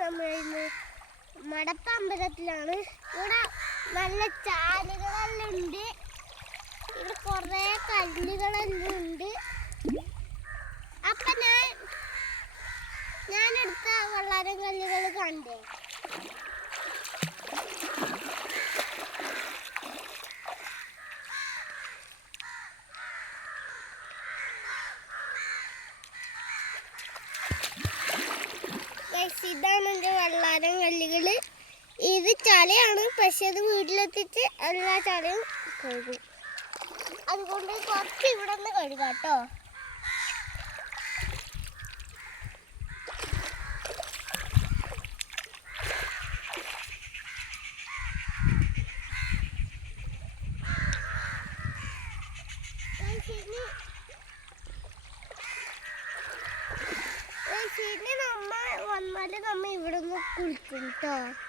നമ്മളിന്ന് മടപ്പമ്പലത്തിലാണ്. ഇവിടെ നല്ല ചാലുകളെല്ലാം ഉണ്ട്. ഇവിടെ കുറേ കല്ലുകളെല്ലാം ഉണ്ട്. അപ്പൊ ഞാനെടുത്ത വള്ളാരം കല്ലുകൾ കണ്ടേ. ഇതാണ് എൻ്റെ വള്ളാരം കല്ലുകൾ. ഇത് ചളയാണ്, പക്ഷെ അത് വീട്ടിലെത്തിച്ച് എല്ലാ ചളയും കഴുകും. അതുകൊണ്ട് കുറച്ച് ഇവിടെ നിന്ന് കഴുകാം കേട്ടോ. നമ്മ വന്നാല് നമ്മ ഇവിടെ നിന്ന് കുളിക്കും കേട്ടോ.